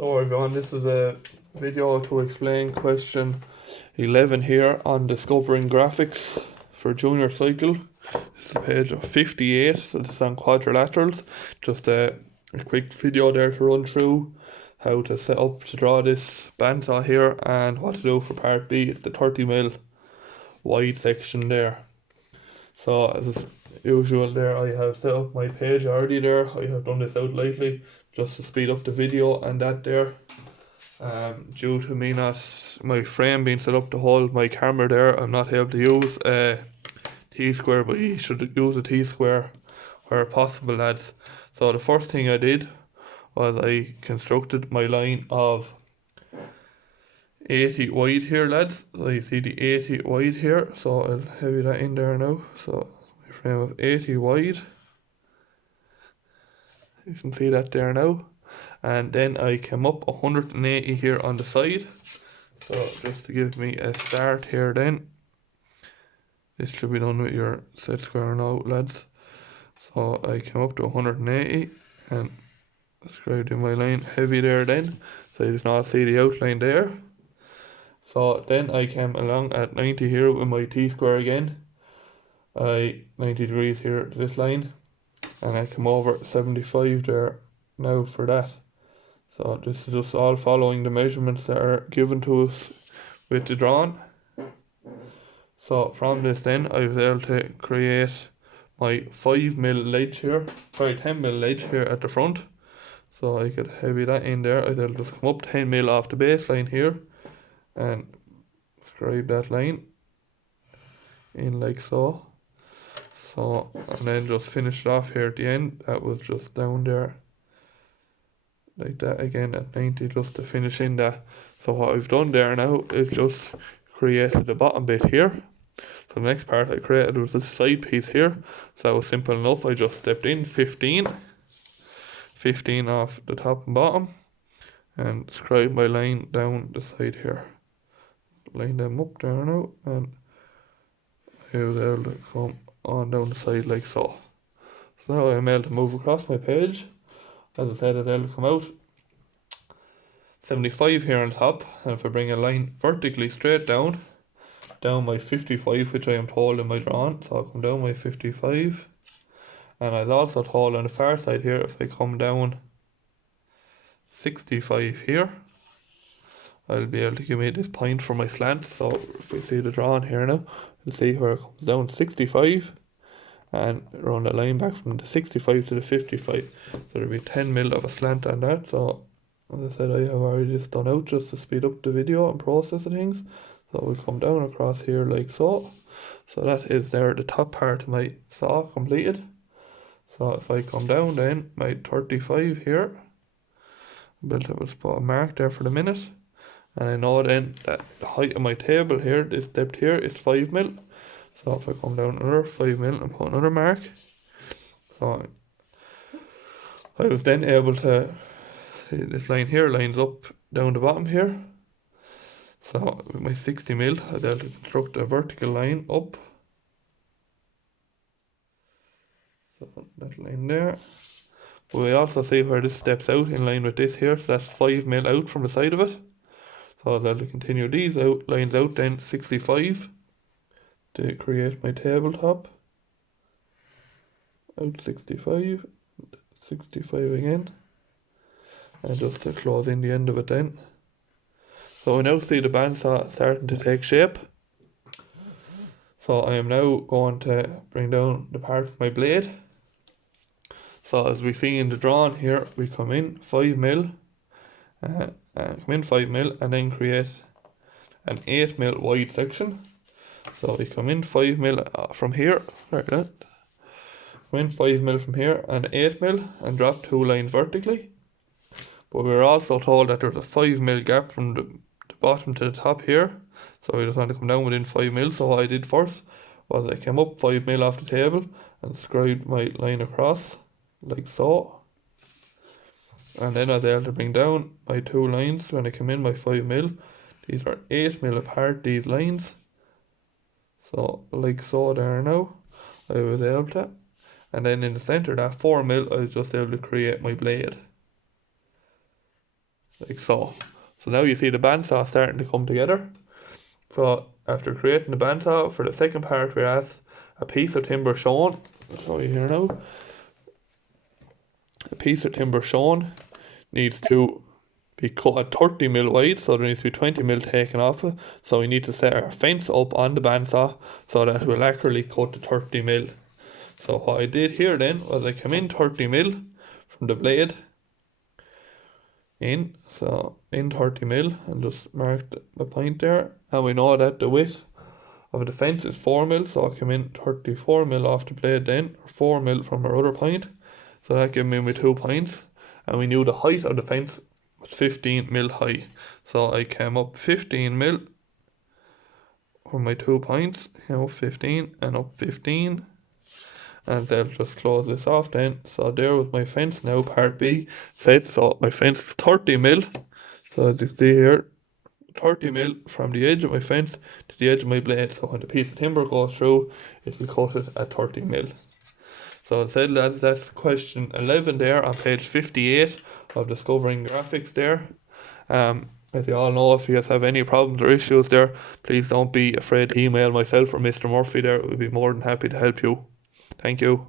Hello everyone, this is a video to explain question 11 here on discovering graphics for junior cycle. This is page 58, so this is on quadrilaterals. Just a quick video there to run through how to set up to draw this bandsaw here and what to do for part B. It's the 30mm wide section there. So as usual there, I have set up my page already there. I have done this out lightly just to speed up the video and that there. Due to me not my frame being set up to hold my camera there, I'm not able to use a T-square, but you should use a T-square where possible, lads. So the first thing I did was I constructed my line of 80 wide here, lads. So you see the 80 wide here, so I'll heavy that in there now. So my frame of 80 wide, you can see that there now. And then I came up 180 here on the side. So just to give me a start here then. This should be done with your set square now, lads. So I came up to 180 and scribed in my line heavy there then. So you can all see the outline there. So then I came along at 90 here with my T-square again. 90 degrees here to this line. And I come over 75 there now for that. So this is just all following the measurements that are given to us with the drawing. So from this then I was able to create my 5mm ledge here, sorry 10mm ledge here at the front. So I could heavy that in there. I was able to just come up 10mm off the baseline here and scribe that line in like so. So and then just finish it off here at the end. That was just down there like that again at 90 just to finish in that. So what I've done there now is just created the bottom bit here. So the next part I created was this side piece here. So that was simple enough. I just stepped in 15 off the top and bottom and scribe my line down the side here. Line them up there now and I was able to come on down the side like so. So now I'm able to move across my page. As I said, I was able to come out 75 here on top, and if I bring a line vertically straight down my 55, which I am told in my drawing, so I'll come down my 55, and I was also told on the far side here, if I come down 65 here, I'll be able to give me this point for my slant. So if we see the drawing here now, you'll see where it comes down 65, and run the line back from the 65 to the 55. So there'll be 10mm of a slant on that. So as I said, I have already just done out just to speed up the video and process the things. So we'll come down across here like so. So that is there the top part of my saw completed. So if I come down then my 35 here, built up, let's put a mark there for the minute. And I know then that the height of my table here, this depth here is 5mm. So if I come down another 5mm and put another mark, so I was then able to see this line here lines up down the bottom here. So with my 60mm, I was able to construct a vertical line up. So that line there. But we also see where this steps out in line with this here, so that's 5mm out from the side of it. So I was able to continue these out lines out then 65. To create my tabletop. Out 65, 65 again, and just to close in the end of it then. So we now see the bandsaw starting to take shape. So I am now going to bring down the part of my blade. So as we see in the drawing here, we come in 5mm, and then create an 8mm wide section. So we come in 5mm from here, like that. Come in 5mm from here and 8mm and drop two lines vertically. But we were also told that there's a 5mm gap from the bottom to the top here. So we just want to come down within 5mm. So what I did first was I came up 5mm off the table and scribed my line across like so. And then I was able to bring down my two lines when I come in my 5mm. These are 8mm apart, these lines. So like so there now, I was able to. And then in the centre, that 4mm, I was just able to create my blade. like so. So now you see the bandsaw starting to come together. So after creating the bandsaw, for the second part we asked a piece of timber shown. I'll show you here now. A piece of timber shown needs to be cut at 30 mil wide, so there needs to be 20 mil taken off it. So we need to set our fence up on the bandsaw so that we'll accurately cut the 30 mil. So what I did here then was I came in 30 mil from the blade in, so in 30 mil, and just marked the point there, and we know that the width of the fence is 4 mil, so I came in 34 mil off the blade then, or 4 mil from our other point, so that gave me my 2 points, and we knew the height of the fence was 15 mil high, so I came up 15 mil from my 2 points, came up 15 and up 15, and they'll just close this off then. So there was my fence. Now part B set, so my fence is 30 mil, so as you see here, 30 mil from the edge of my fence to the edge of my blade, so when the piece of timber goes through, it will cut it at 30 mil. So I said, lads, that's question 11 there on page 58 of Discovering Graphics there. As you all know, if you guys have any problems or issues there, please don't be afraid to email myself or Mr. Murphy there. We'll be more than happy to help you. Thank you.